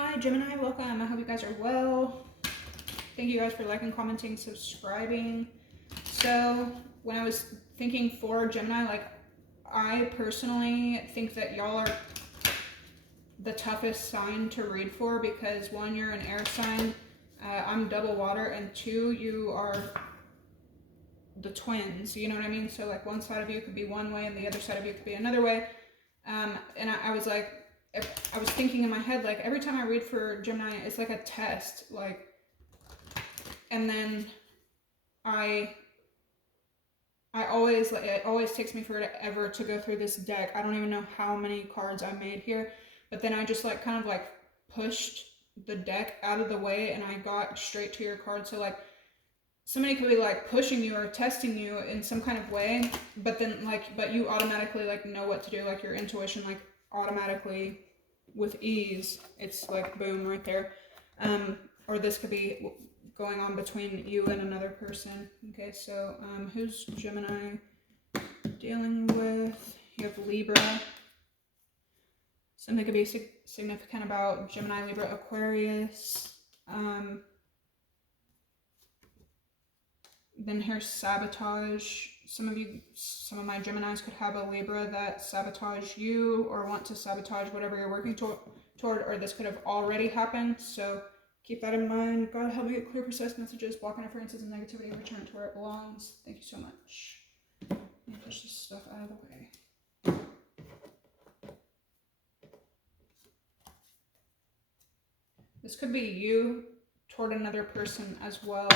Hi Gemini, welcome. I hope you guys are well. Thank you guys for liking, commenting, subscribing. So when I was thinking for Gemini, like I personally think that y'all are the toughest sign to read for because one, you're an air sign, I'm double water, and two, you are the twins, you know what I mean? So like one side of you could be one way and the other side of you could be another way. And I was like, I was thinking in my head, like every time I read for Gemini, it's like a test, like, and then it always takes me forever to go through this deck. I don't even know how many cards I made here, but then I just like kind of like pushed the deck out of the way and I got straight to your card. So like somebody could be like pushing you or testing you in some kind of way, but then but you automatically like know what to do, like your intuition like automatically with ease, it's like boom right there. Or this could be going on between you and another person. Okay, so who's Gemini dealing with? You have Libra. Something could be significant about Gemini, Libra, Aquarius. Then here's sabotage. Some of my Geminis could have a Libra that sabotage you or want to sabotage whatever you're working toward, or this could have already happened. So keep that in mind. God, help me get clear, precise messages, block interferences and negativity, return it to where it belongs. Thank you so much. Let me push this stuff out of the way. This could be you toward another person as well.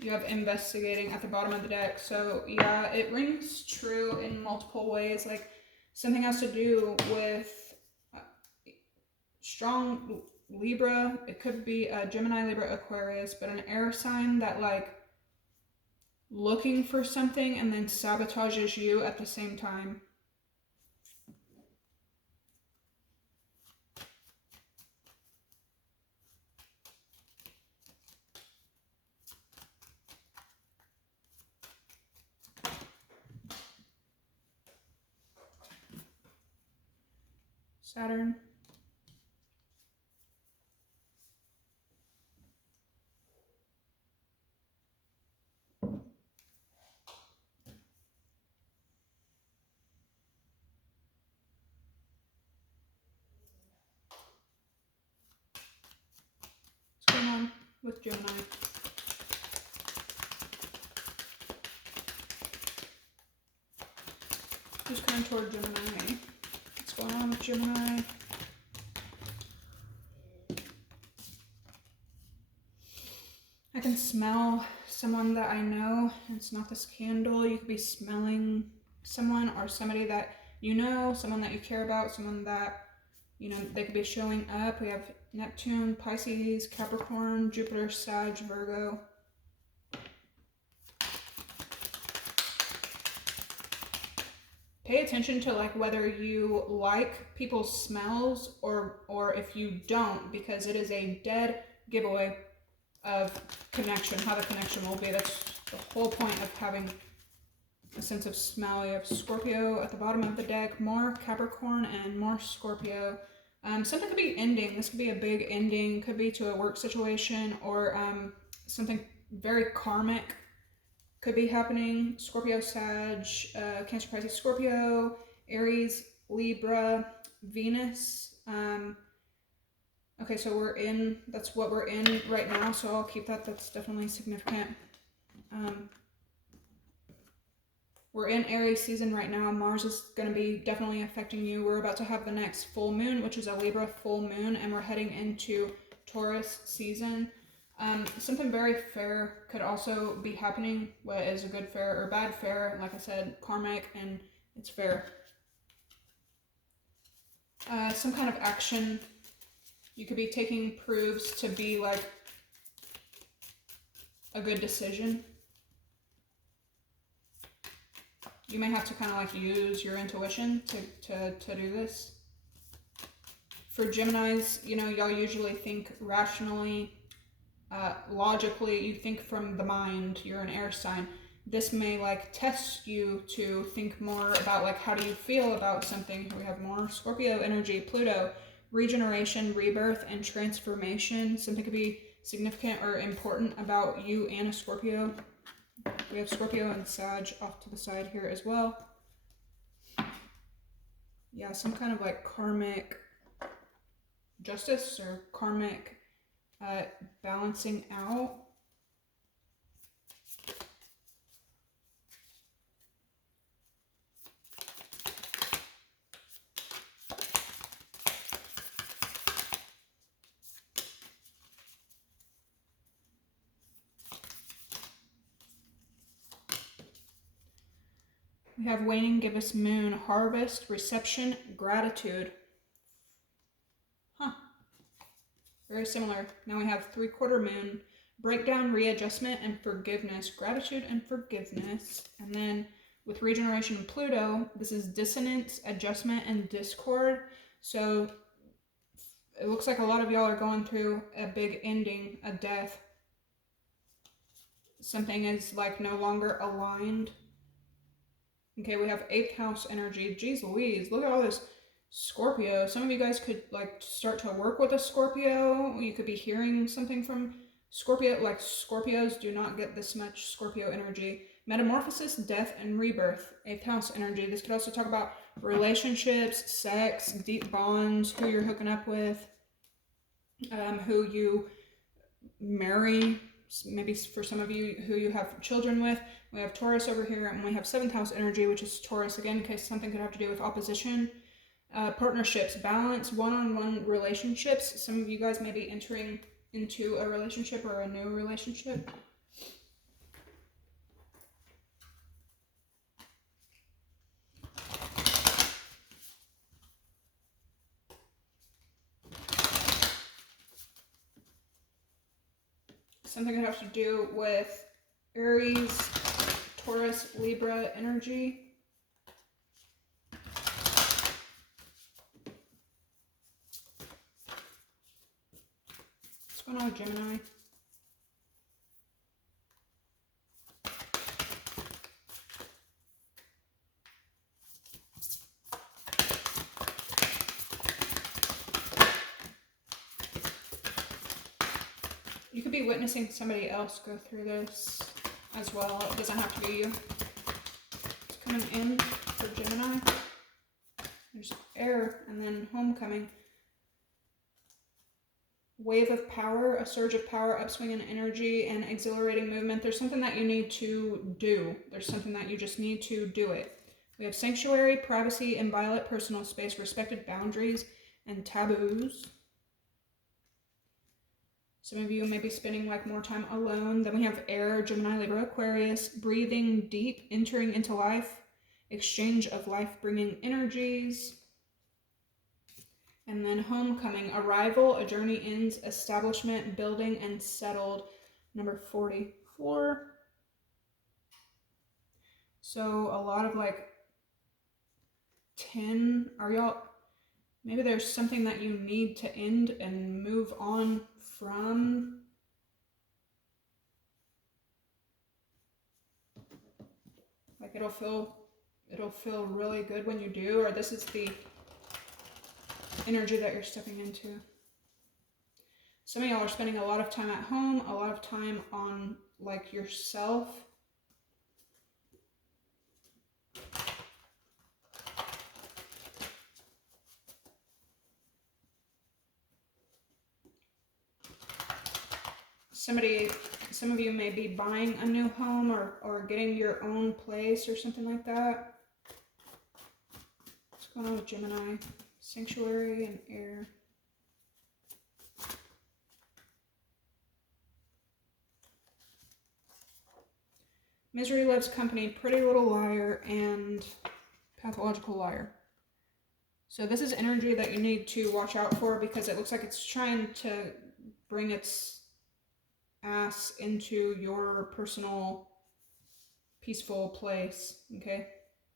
You have investigating at the bottom of the deck. So yeah, it rings true in multiple ways. Like something has to do with strong Libra. It could be a Gemini, Libra, Aquarius, but an air sign that like looking for something and then sabotages you at the same time. Saturn. What's going on with Gemini? Who's coming toward Gemini? What's going on with Gemini? I can smell someone that I know. It's not this candle. You could be smelling someone or somebody that you know, someone that you care about, someone that, you know, they could be showing up. We have Neptune, Pisces, Capricorn, Jupiter, Sag, Virgo. Pay attention to like whether you like people's smells or if you don't, because it is a dead giveaway of connection, how the connection will be. That's the whole point of having a sense of smell. You have Scorpio at the bottom of the deck, more Capricorn and more Scorpio. Something could be ending. This could be a big ending, could be to a work situation or something very karmic could be happening. Scorpio, Sag, Cancer, Pisces, Scorpio, Aries, Libra, Venus. Okay, so that's what we're in right now, so I'll keep that. That's definitely significant. We're in Aries season right now. Mars is going to be definitely affecting you. We're about to have the next full moon, which is a Libra full moon, and we're heading into Taurus season. Something very fair could also be happening, what is a good fair or bad fair, like I said, karmic, and it's fair. Some kind of action. You could be taking proves to be like a good decision. You may have to kind of like use your intuition to do this. For Geminis, you know, y'all usually think rationally, logically, you think from the mind. You're an air sign. This may like test you to think more about like how do you feel about something. We have more Scorpio energy, Pluto, regeneration, rebirth, and transformation. Something could be significant or important about you and a Scorpio. We have Scorpio and Sag off to the side here as well. Yeah, some kind of like karmic justice or karmic balancing out. We have waning, gibbous moon, harvest, reception, gratitude. Huh. Very similar. Now we have 3/4 moon, breakdown, readjustment, and forgiveness. Gratitude and forgiveness. And then with regeneration and Pluto, this is dissonance, adjustment, and discord. So it looks like a lot of y'all are going through a big ending, a death. Something is like no longer aligned. Okay, we have 8th house energy. Jeez Louise, look at all this Scorpio. Some of you guys could like start to work with a Scorpio. You could be hearing something from Scorpio. Like Scorpios do not get this much Scorpio energy. Metamorphosis, death, and rebirth. 8th house energy. This could also talk about relationships, sex, deep bonds, who you're hooking up with, who you marry. Maybe for some of you who you have children with. We have Taurus over here, and we have 7th house energy, which is Taurus again, in case something could have to do with opposition. Partnerships, balance, one-on-one relationships. Some of you guys may be entering into a relationship or a new relationship. Something could have to do with Aries, Taurus, Libra energy. What's going on with Gemini? You could be witnessing somebody else go through this as well. It doesn't have to be you. It's coming in for Gemini. There's air and then homecoming. Wave of power, a surge of power, upswing in energy, and exhilarating movement. There's something that you need to do. There's something that you just need to do it. We have sanctuary, privacy, inviolate personal space, respected boundaries, and taboos. Some of you may be spending like more time alone. Then we have air, Gemini, Libra, Aquarius, breathing deep, entering into life, exchange of life-bringing energies. And then homecoming, arrival, a journey ends, establishment, building, and settled. Number 44. So a lot of like 10. Are y'all, maybe there's something that you need to end and move on from. Like it'll feel really good when you do, or this is the energy that you're stepping into. Some of y'all are spending a lot of time at home, a lot of time on like yourself. Some of you may be buying a new home or getting your own place or something like that. What's going on with Gemini? Sanctuary and air. Misery loves company, Pretty Little Liar, and Pathological Liar. So this is energy that you need to watch out for because it looks like it's trying to bring its ass into your personal peaceful place. Okay,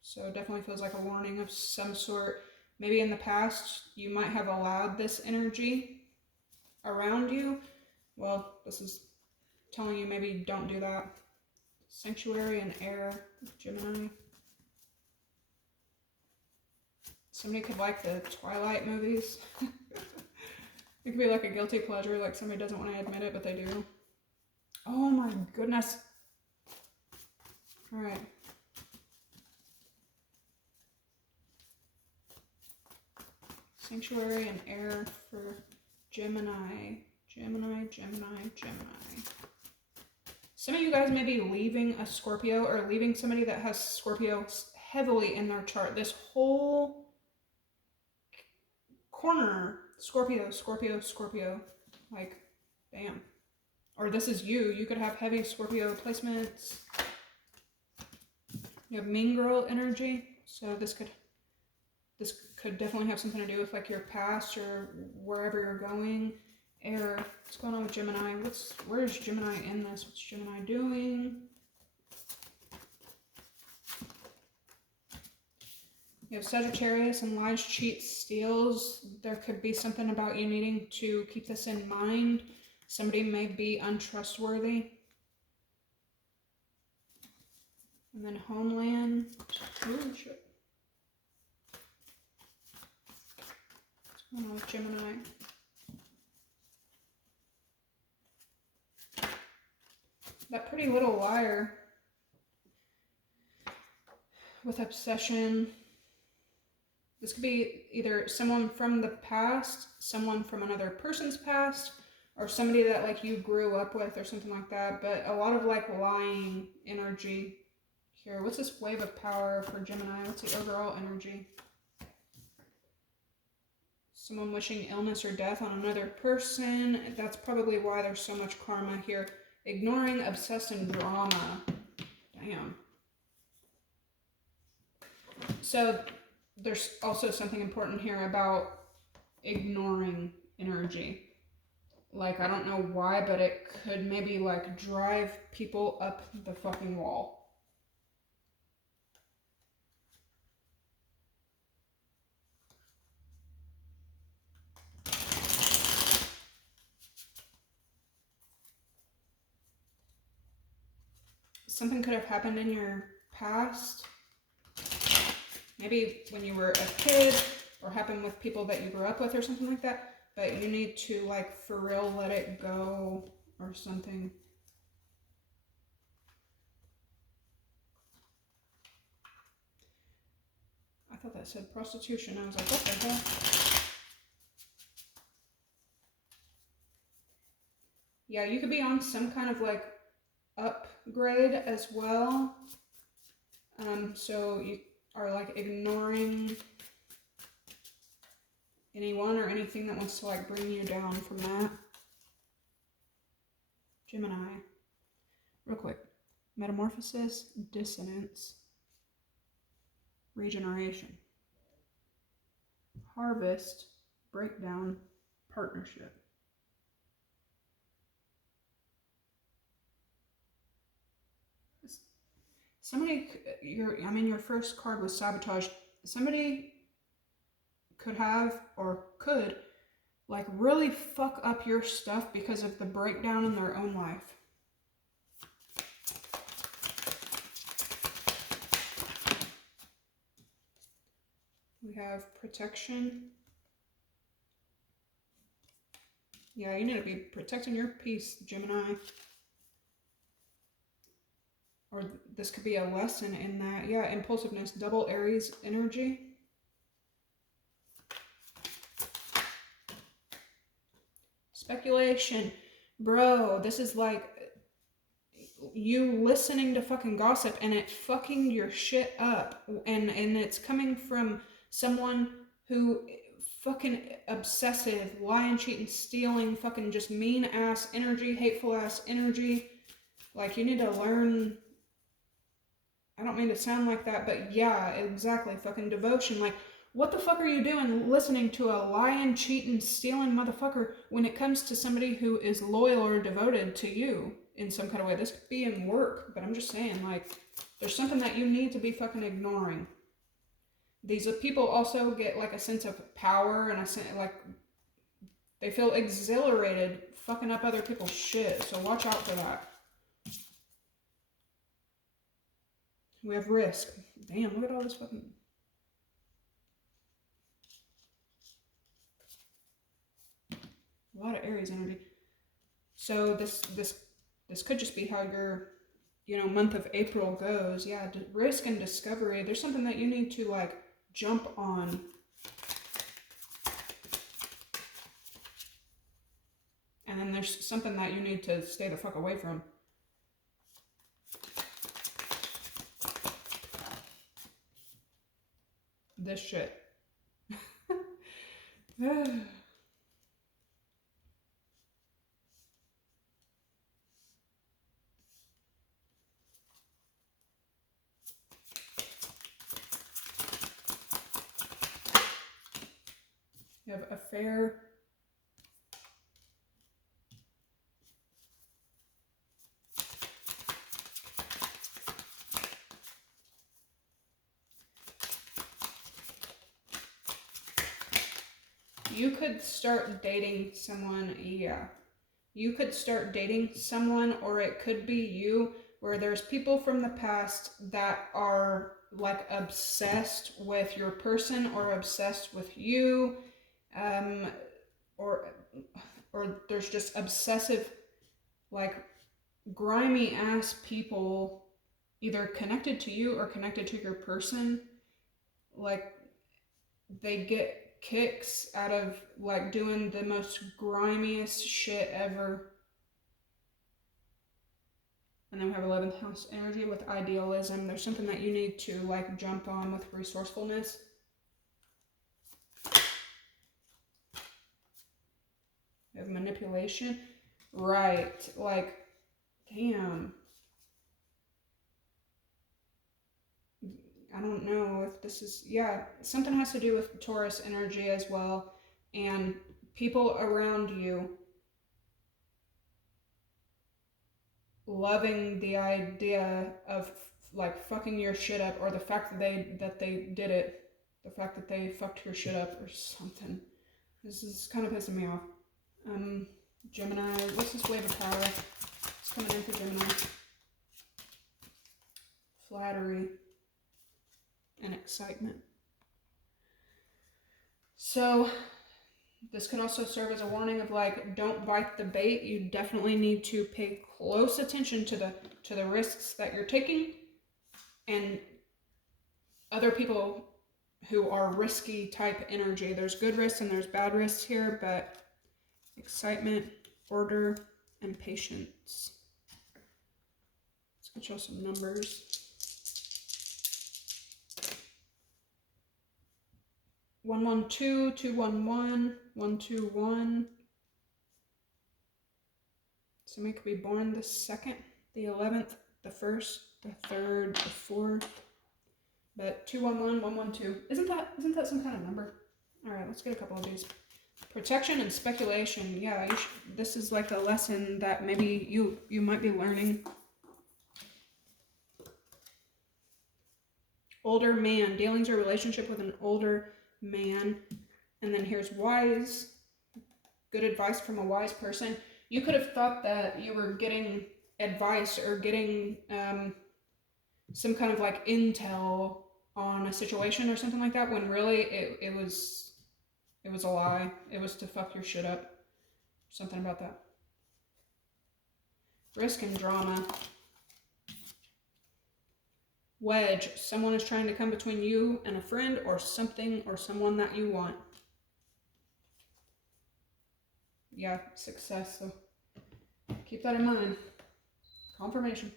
so it definitely feels like a warning of some sort. Maybe in the past you might have allowed this energy around you. Well, this is telling you maybe don't do that. Sanctuary and air, Gemini. Somebody could like the Twilight movies. could be like a guilty pleasure, like somebody doesn't want to admit it, but they do. Oh my goodness. All right. Sanctuary and air for Gemini. Gemini. Some of you guys may be leaving a Scorpio or leaving somebody that has Scorpio heavily in their chart. This whole corner, Scorpio. Like, damn. Or this is you. You could have heavy Scorpio placements. You have mean girl energy. So this could definitely have something to do with like your past or wherever you're going. Air. What's going on with Gemini? Where is Gemini in this? What's Gemini doing? You have Sagittarius and lies, cheats, steals. There could be something about you needing to keep this in mind. Somebody may be untrustworthy. And then homeland. Oh, shit. What's going on with Gemini? That pretty little liar with obsession. This could be either someone from the past, someone from another person's past, or somebody that like you grew up with or something like that. But a lot of like lying energy here. What's this wave of power for Gemini? What's the overall energy? Someone wishing illness or death on another person. That's probably why there's so much karma here. Ignoring, obsessed, and drama. Damn. So there's also something important here about ignoring energy. Like, I don't know why, but it could maybe like drive people up the fucking wall. Something could have happened in your past. Maybe when you were a kid, or happened with people that you grew up with or something like that. But you need to like for real let it go or something. I thought that said prostitution. I was like, what the hell? Yeah, you could be on some kind of like upgrade as well. So you are like ignoring anyone or anything that wants to like bring you down from that. Gemini. Real quick. Metamorphosis, dissonance, regeneration, harvest, breakdown, partnership. Somebody, your first card was sabotage. Somebody could have or could like really fuck up your stuff because of the breakdown in their own life. We have protection. Yeah, you need to be protecting your peace, Gemini. Or this could be a lesson in that. Yeah, impulsiveness, double Aries energy. Speculation. Bro, this is like you listening to fucking gossip and it fucking your shit up. And it's coming from someone who fucking obsessive, lying, cheating, stealing, fucking just mean ass energy, hateful ass energy. Like, you need to learn. I don't mean to sound like that, but yeah, exactly. Fucking devotion. Like, what the fuck are you doing listening to a lying, cheating, stealing motherfucker when it comes to somebody who is loyal or devoted to you in some kind of way? This could be in work, but I'm just saying, like, there's something that you need to be fucking ignoring. These people also get like a sense of power and a sense, like, they feel exhilarated fucking up other people's shit, so watch out for that. We have risk. Damn, look at all this fucking... a lot of Aries energy. So this could just be how your, you know, month of April goes. Yeah, risk and discovery. There's something that you need to like jump on. And then there's something that you need to stay the fuck away from. This shit. You have affair. You could start dating someone, yeah. You could start dating someone, or it could be you, where there's people from the past that are like obsessed with your person or obsessed with you, or there's just obsessive, like grimy ass people either connected to you or connected to your person. Like they get kicks out of like doing the most grimiest shit ever. And then we have 11th house energy with idealism. There's something that you need to like jump on with resourcefulness. We have manipulation. Right, like, damn. I don't know if this is, yeah, something has to do with Taurus energy as well. And people around you loving the idea of like fucking your shit up, or the fact that they did it, the fact that they fucked your shit up or something. This is kind of pissing me off. Gemini, what's this wave of power? It's coming in for Gemini. Flattery and excitement. So this could also serve as a warning of like, don't bite the bait. You definitely need to pay close attention to the risks that you're taking, and other people who are risky type energy. There's good risks and there's bad risks here, but excitement, order, and patience. Let's get y'all some numbers. 112, 211, 121. Somebody could be born the 2nd, the 11th, the 1st, the 3rd, the 4th. But 211, 112. Isn't that some kind of number? All right, let's get a couple of these. Protection and speculation. Yeah, this is like a lesson that maybe you might be learning. Older man. Dealings or relationship with an older man. And then here's wise. Good advice from a wise person. You could have thought that you were getting advice or getting some kind of like intel on a situation or something like that, when really it was a lie. It was to fuck your shit up. Something about that. Risk and drama. Wedge. Someone is trying to come between you and a friend or something or someone that you want. Yeah, success. So keep that in mind. Confirmation.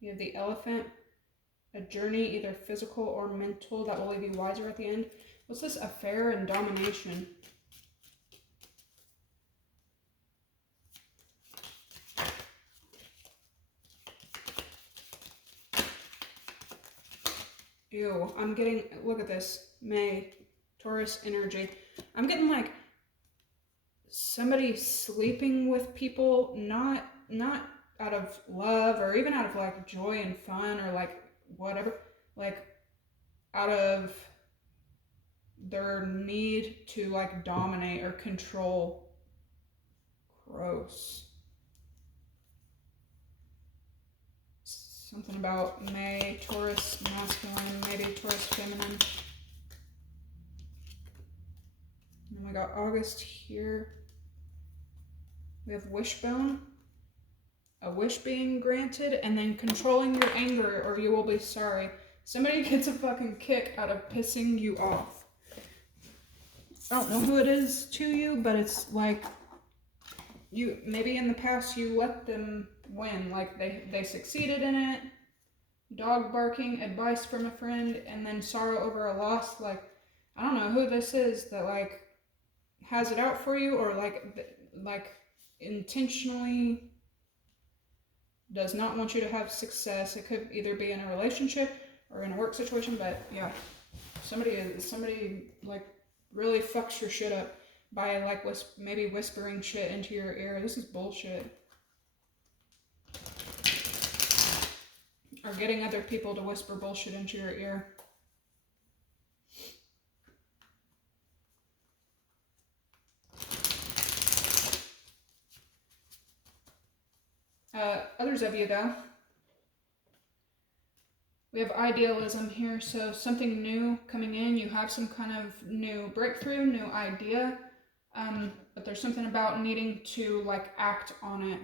You have the elephant. A journey, either physical or mental, that will leave you wiser at the end. What's this? Affair and domination. Ew, I'm getting, look at this. May, Taurus energy. I'm getting like somebody sleeping with people, not out of love or even out of like joy and fun or like whatever, like out of their need to like dominate or control. Gross. Something about May, Taurus masculine, maybe Taurus feminine. we got August here. We have wishbone, a wish being granted, and then controlling your anger or you will be sorry. Somebody gets a fucking kick out of pissing you off. I don't know who it is to you, but it's like you, maybe in the past you let them win, like they succeeded in it, dog barking, advice from a friend, and then sorrow over a loss. Like, I don't know who this is that like has it out for you, or like intentionally does not want you to have success. It could either be in a relationship or in a work situation, but yeah, somebody like really fucks your shit up by like maybe whispering shit into your ear. This is bullshit. Or getting other people to whisper bullshit into your ear. Others of you though, we have idealism here, so something new coming in, you have some kind of new breakthrough, new idea, but there's something about needing to like act on it.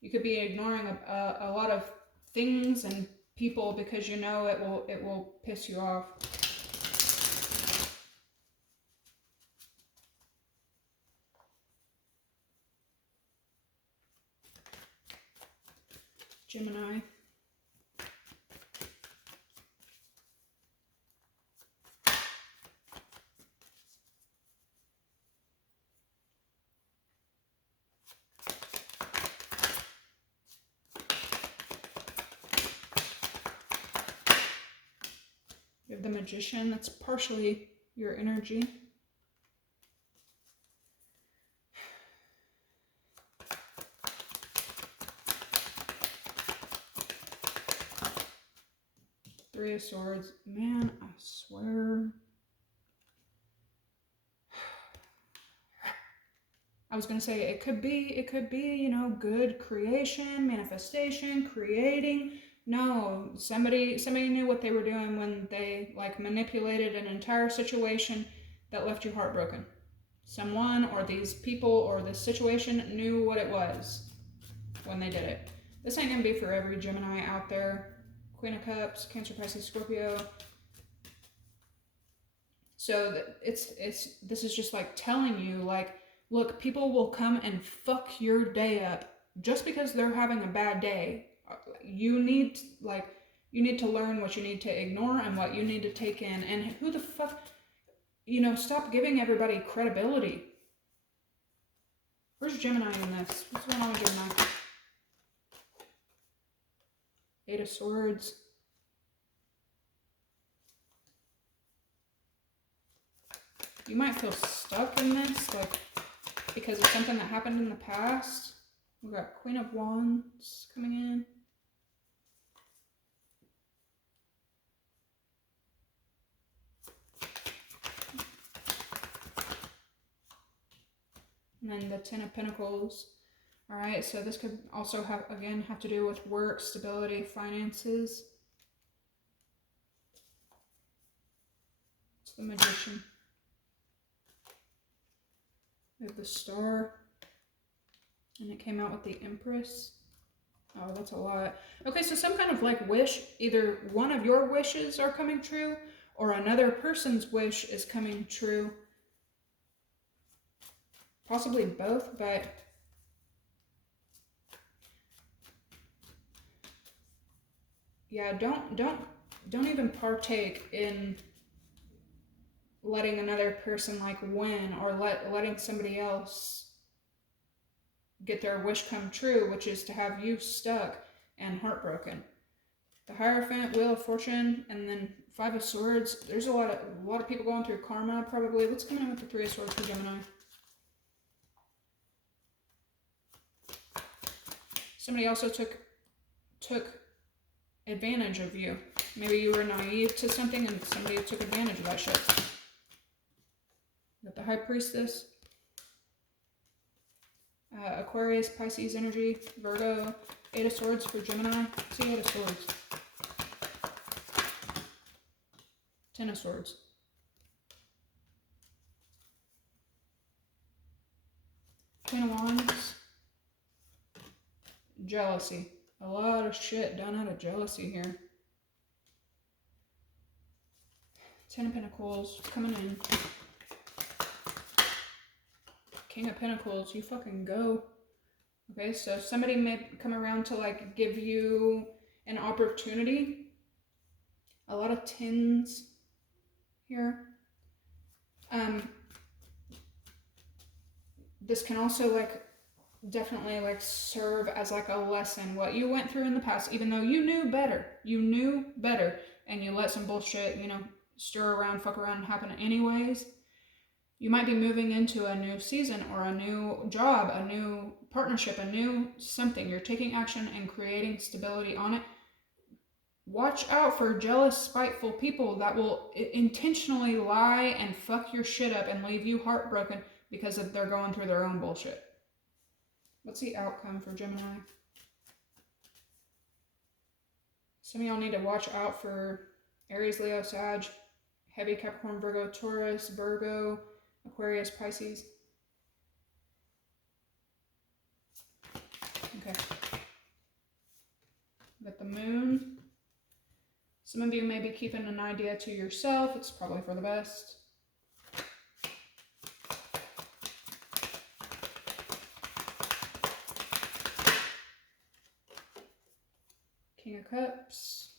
You could be ignoring a lot of things and people because you know it will piss you off. Gemini. You have the Magician, that's partially your energy. Three of Swords. Man, I swear. I was going to say, it could be, you know, good creation, manifestation, creating. No, somebody knew what they were doing when they like manipulated an entire situation that left you heartbroken. Someone or these people or this situation knew what it was when they did it. This ain't gonna be for every Gemini out there. Queen of Cups, Cancer, Pisces, Scorpio. So this is just like telling you, like, look, people will come and fuck your day up just because they're having a bad day. You need to learn what you need to ignore and what you need to take in. And who the fuck, you know, stop giving everybody credibility. Where's Gemini in this? What's going on with Gemini? Eight of Swords. You might feel stuck in this, like, because of something that happened in the past. We've got Queen of Wands coming in. And then the Ten of Pentacles. All right, so this could also have to do with work, stability, finances. It's the Magician. We have the Star. And it came out with the Empress. Oh, that's a lot. Okay, so some kind of like wish, either one of your wishes are coming true or another person's wish is coming true. Possibly both, but yeah, don't even partake in letting another person like win or letting somebody else get their wish come true, which is to have you stuck and heartbroken. The Hierophant, Wheel of Fortune, and then Five of Swords. There's a lot of people going through karma probably. What's coming in with the Three of Swords for Gemini? Somebody also took advantage of you. Maybe you were naive to something and somebody took advantage of that shit. Got the High Priestess. Aquarius, Pisces energy, Virgo, Eight of Swords for Gemini. See, Eight of Swords. Ten of Swords. Queen of Wands. Jealousy. A lot of shit done out of jealousy here. Ten of Pentacles coming in. King of Pentacles, you fucking go. Okay, so somebody may come around to like give you an opportunity. A lot of tens here. This can also like definitely like serve as like a lesson. What you went through in the past, even though you knew better, and you let some bullshit, you know, stir around, fuck around, happen anyways. You might be moving into a new season or a new job, a new partnership, a new something. You're taking action and creating stability on it. Watch out for jealous, spiteful people that will intentionally lie and fuck your shit up and leave you heartbroken because they're going through their own bullshit. What's the outcome for Gemini? Some of y'all need to watch out for Aries, Leo, Sag, heavy Capricorn, Virgo, Taurus, Virgo, Aquarius, Pisces. Okay. Got the moon. Some of you may be keeping an idea to yourself. It's probably for the best. King of Cups.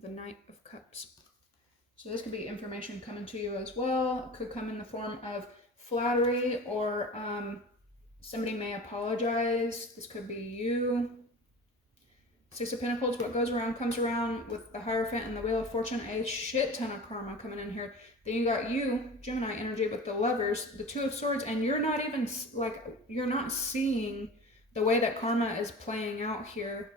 The Knight of Cups. So this could be information coming to you as well. It could come in the form of flattery, or somebody may apologize. This could be you. Six of Pentacles, what goes around comes around, with the Hierophant and the Wheel of Fortune. A shit ton of karma coming in here. Then you got you, Gemini energy, with the Lovers, the Two of Swords, and you're not even, like, you're not seeing the way that karma is playing out here.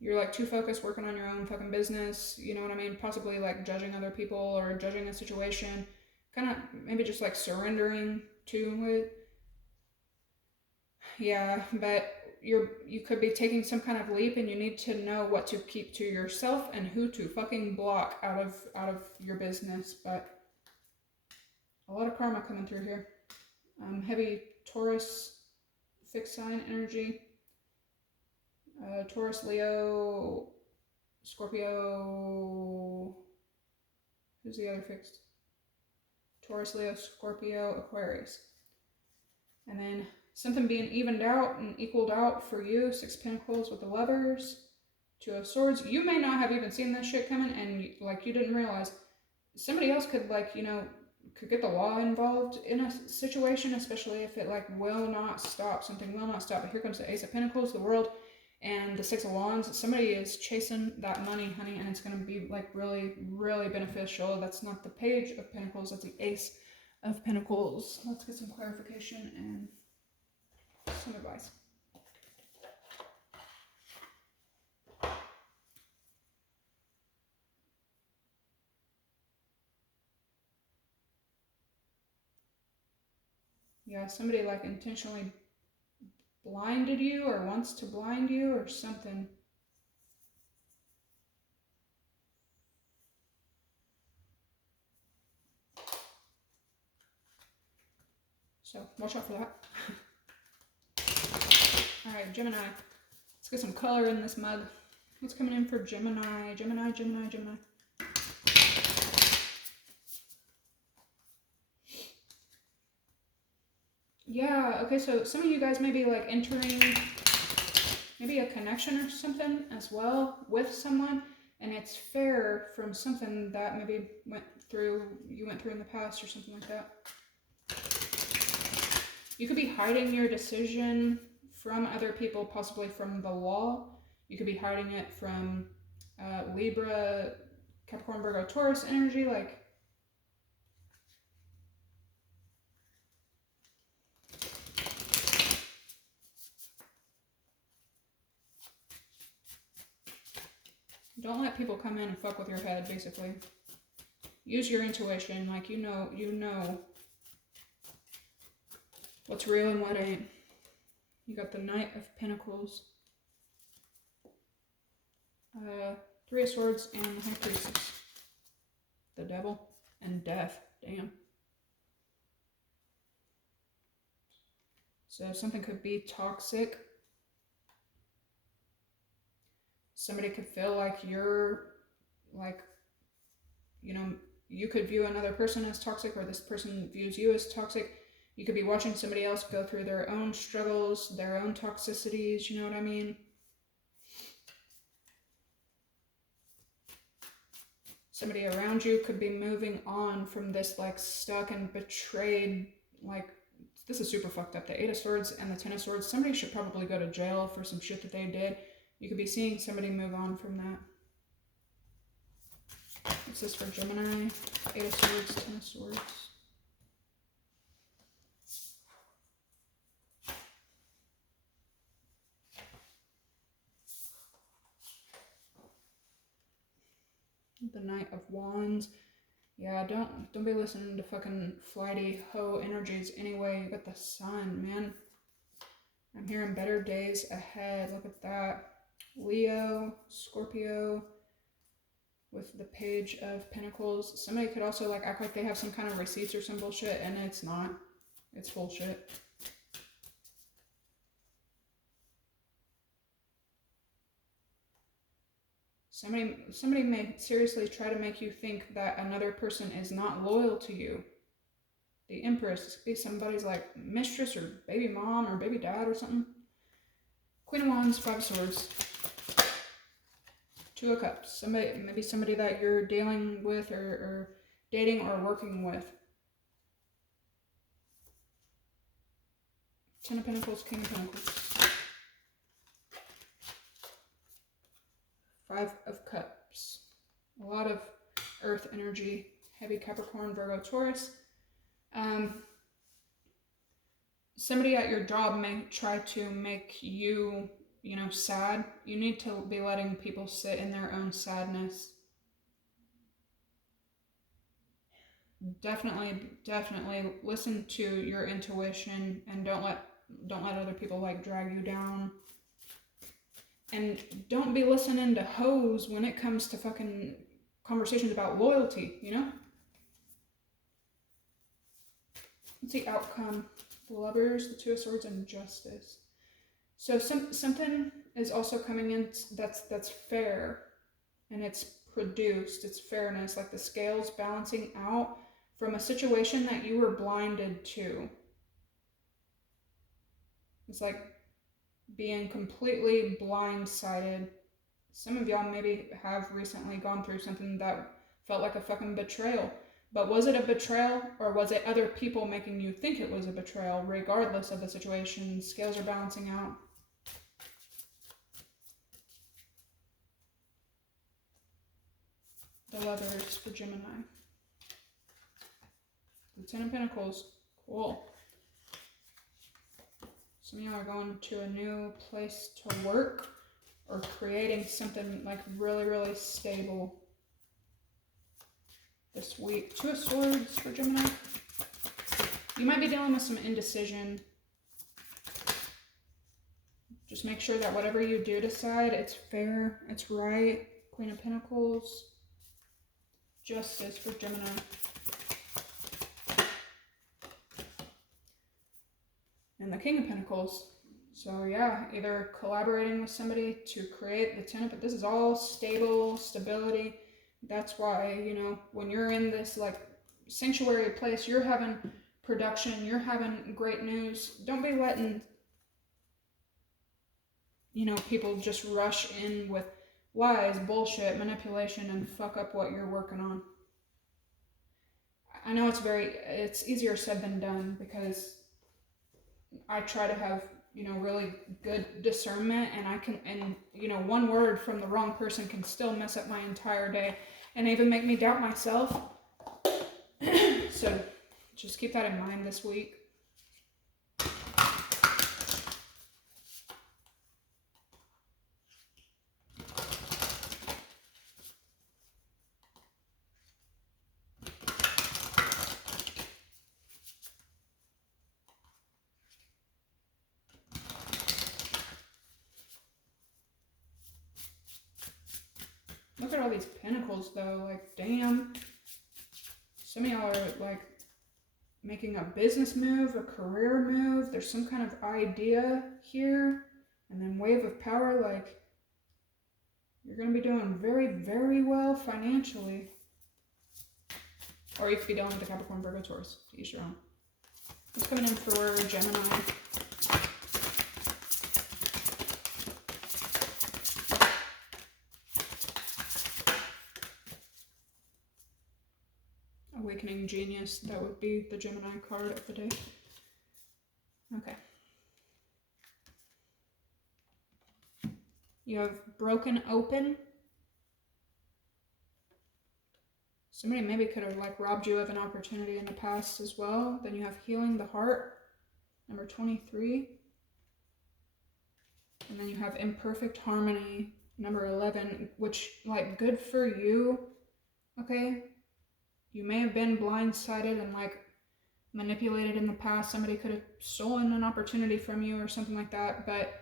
You're like too focused working on your own fucking business, you know what I mean? Possibly like judging other people or judging a situation. Kind of maybe just like surrendering to it. Yeah, but you could be taking some kind of leap, and you need to know what to keep to yourself and who to fucking block out of your business. But a lot of karma coming through here. Heavy Taurus fixed sign energy. Taurus, Leo, Scorpio. Who's the other fixed? Taurus, Leo, Scorpio, Aquarius. And then something being evened out and equaled out for you. Six of Pentacles with the Lovers. Two of Swords. You may not have even seen this shit coming, and you didn't realize. Somebody else could, like, you know, could get the law involved in a situation, especially if it like will not stop. Something will not stop. But here comes the Ace of Pentacles, the World, and the Six of Wands. Somebody is chasing that money, honey, and it's going to be like really, really beneficial. That's not the Page of Pentacles, that's the Ace of Pentacles. Let's get some clarification and some advice. Yeah, somebody like intentionally blinded you or wants to blind you or something. So watch out for that. All right, Gemini. Let's get some color in this mug. What's coming in for Gemini? Gemini, Gemini, Gemini. Yeah, okay, so some of you guys may be like entering maybe a connection or something as well with someone, and it's fair from something that maybe you went through in the past or something like that. You could be hiding your decision from other people, possibly from the law. You could be hiding it from Libra, Capricorn, Virgo, Taurus energy, like. Don't let people come in and fuck with your head, basically. Use your intuition, like you know what's real and what ain't. You got the Knight of Pentacles, Three of Swords, and the High Priestess. The Devil and Death. Damn. So something could be toxic. Somebody could feel like you're, like, you know, you could view another person as toxic, or this person views you as toxic. You could be watching somebody else go through their own struggles, their own toxicities, you know what I mean? Somebody around you could be moving on from this, like, stuck and betrayed, like, this is super fucked up. The Eight of Swords and the Ten of Swords. Somebody should probably go to jail for some shit that they did. You could be seeing somebody move on from that. What's this for Gemini? Eight of Swords, Ten of Swords. The Knight of Wands. Yeah, don't be listening to fucking flighty hoe energies anyway. You got the Sun, man. I'm hearing better days ahead. Look at that. Leo, Scorpio, with the Page of Pentacles. Somebody could also, like, act like they have some kind of receipts or some bullshit, and it's not. It's bullshit. Somebody may seriously try to make you think that another person is not loyal to you. The Empress. This could be somebody's, like, mistress or baby mom or baby dad or something. Queen of Wands, Five of Swords. Two of Cups. Maybe somebody that you're dealing with or dating or working with. Ten of Pentacles, King of Pentacles. Five of Cups. A lot of earth energy. Heavy Capricorn, Virgo, Taurus. Somebody at your job may try to make you, you know, sad. You need to be letting people sit in their own sadness. Definitely listen to your intuition, and don't let other people, like, drag you down. And don't be listening to hoes when it comes to fucking conversations about loyalty, you know? What's the outcome? The Lovers, the Two of Swords, and Justice. So something is also coming in that's fair, and it's produced. It's fairness, like the scales balancing out from a situation that you were blinded to. It's like being completely blindsided. Some of y'all maybe have recently gone through something that felt like a fucking betrayal. But was it a betrayal, or was it other people making you think it was a betrayal? Regardless of the situation, scales are balancing out. The Lovers for Gemini. The Ten of Pentacles. Cool. Some of y'all are going to a new place to work, or creating something, like, really, really stable this week. Two of Swords for Gemini. You might be dealing with some indecision. Just make sure that whatever you do decide, it's fair, it's right. Queen of Pentacles. Justice for Gemini. And the King of Pentacles. So yeah, either collaborating with somebody to create the Ten, but this is all stability. That's why, you know, when you're in this, like, sanctuary place, you're having production, you're having great news. Don't be letting, you know, people just rush in with lies, bullshit, manipulation, and fuck up what you're working on. I know it's easier said than done, because I try to have, you know, really good discernment, and you know, one word from the wrong person can still mess up my entire day and even make me doubt myself. So just keep that in mind this week. these pentacles though. Like, damn. Some of y'all are like making a business move, a career move. There's some kind of idea here. And then wave of power, like you're going to be doing very, very well financially. Or you could be dealing with the Capricorn, Virgo, Taurus. To each your own. What's coming in for Gemini? Awakening Genius. That would be the Gemini card of the day. Okay. You have broken open. Somebody maybe could have like robbed you of an opportunity in the past as well. Then you have healing the heart, number 23. And then you have imperfect harmony, number 11, which like good for you. Okay. You may have been blindsided and like manipulated in the past. Somebody could have stolen an opportunity from you or something like that, but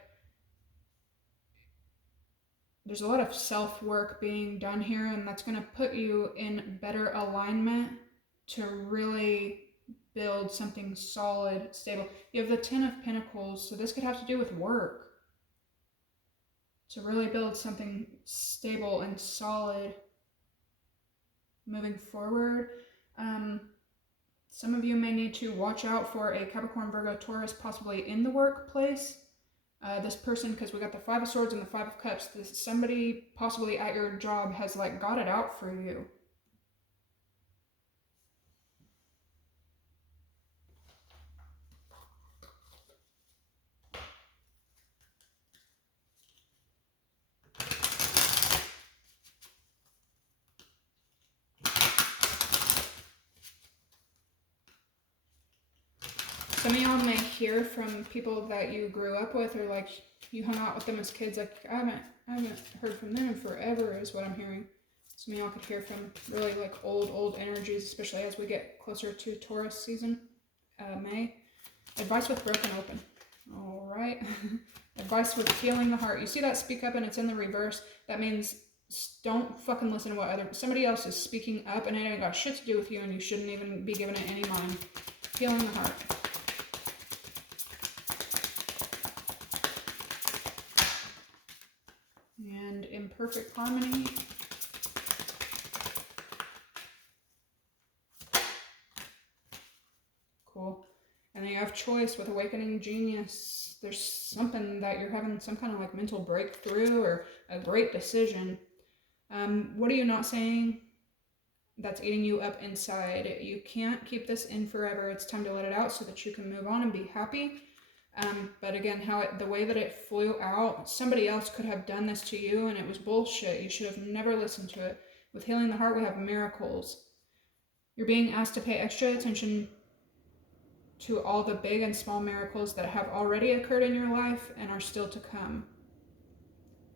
there's a lot of self-work being done here, and that's going to put you in better alignment to really build something solid, stable. You have the 10 of Pentacles, so this could have to do with work. To really build something stable and solid moving forward. Some of you may need to watch out for a Capricorn, Virgo, Taurus, possibly in the workplace. This person, because we got the 5 of Swords and the 5 of Cups, somebody possibly at your job has like got it out for you. Some of y'all may hear from people that you grew up with, or like you hung out with them as kids. Like I haven't heard from them in forever, is what I'm hearing. Some of y'all could hear from really like old energies, especially as we get closer to Taurus season, May. Advice with broken open. All right. Advice with healing the heart. You see that speak up and it's in the reverse. That means don't fucking listen to what somebody else is speaking up, and it ain't got shit to do with you, and you shouldn't even be giving it any mind. Healing the heart. And imperfect harmony. Cool. And then you have choice with awakening genius. There's something that you're having some kind of like mental breakthrough or a great decision. What are you not saying that's eating you up inside? You can't keep this in forever. It's time to let it out so that you can move on and be happy. But again, the way that it flew out, somebody else could have done this to you and it was bullshit. You should have never listened to it. With healing the heart, we have miracles. You're being asked to pay extra attention to all the big and small miracles that have already occurred in your life and are still to come.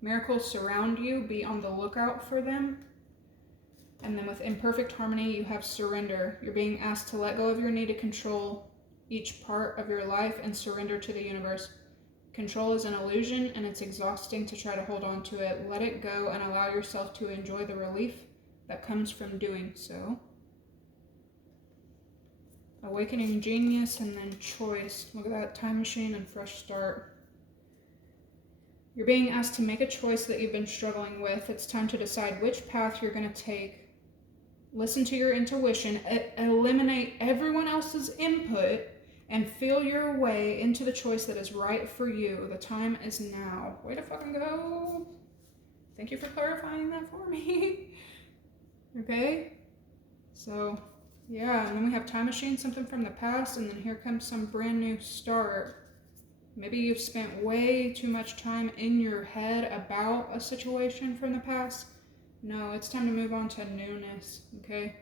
Miracles surround you. Be on the lookout for them. And then with imperfect harmony, you have surrender. You're being asked to let go of your need to control each part of your life and surrender to the universe. Control is an illusion, and it's exhausting to try to hold on to it. Let it go and allow yourself to enjoy the relief that comes from doing so. Awakening genius and then choice. Look at that, time machine and fresh start. You're being asked to make a choice that you've been struggling with. It's time to decide which path you're going to take. Listen to your intuition, eliminate everyone else's input, and feel your way into the choice that is right for you. The time is now. Way to fucking go. Thank you for clarifying that for me. Okay? So, yeah, and then we have time machine, something from the past, and then here comes some brand new start. Maybe you've spent way too much time in your head about a situation from the past. No, it's time to move on to newness, okay?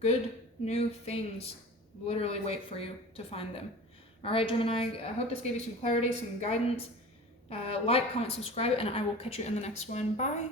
Good new things literally wait for you to find them. All right, Gemini, I hope this gave you some clarity, some guidance. Like, comment, subscribe, and I will catch you in the next one. Bye.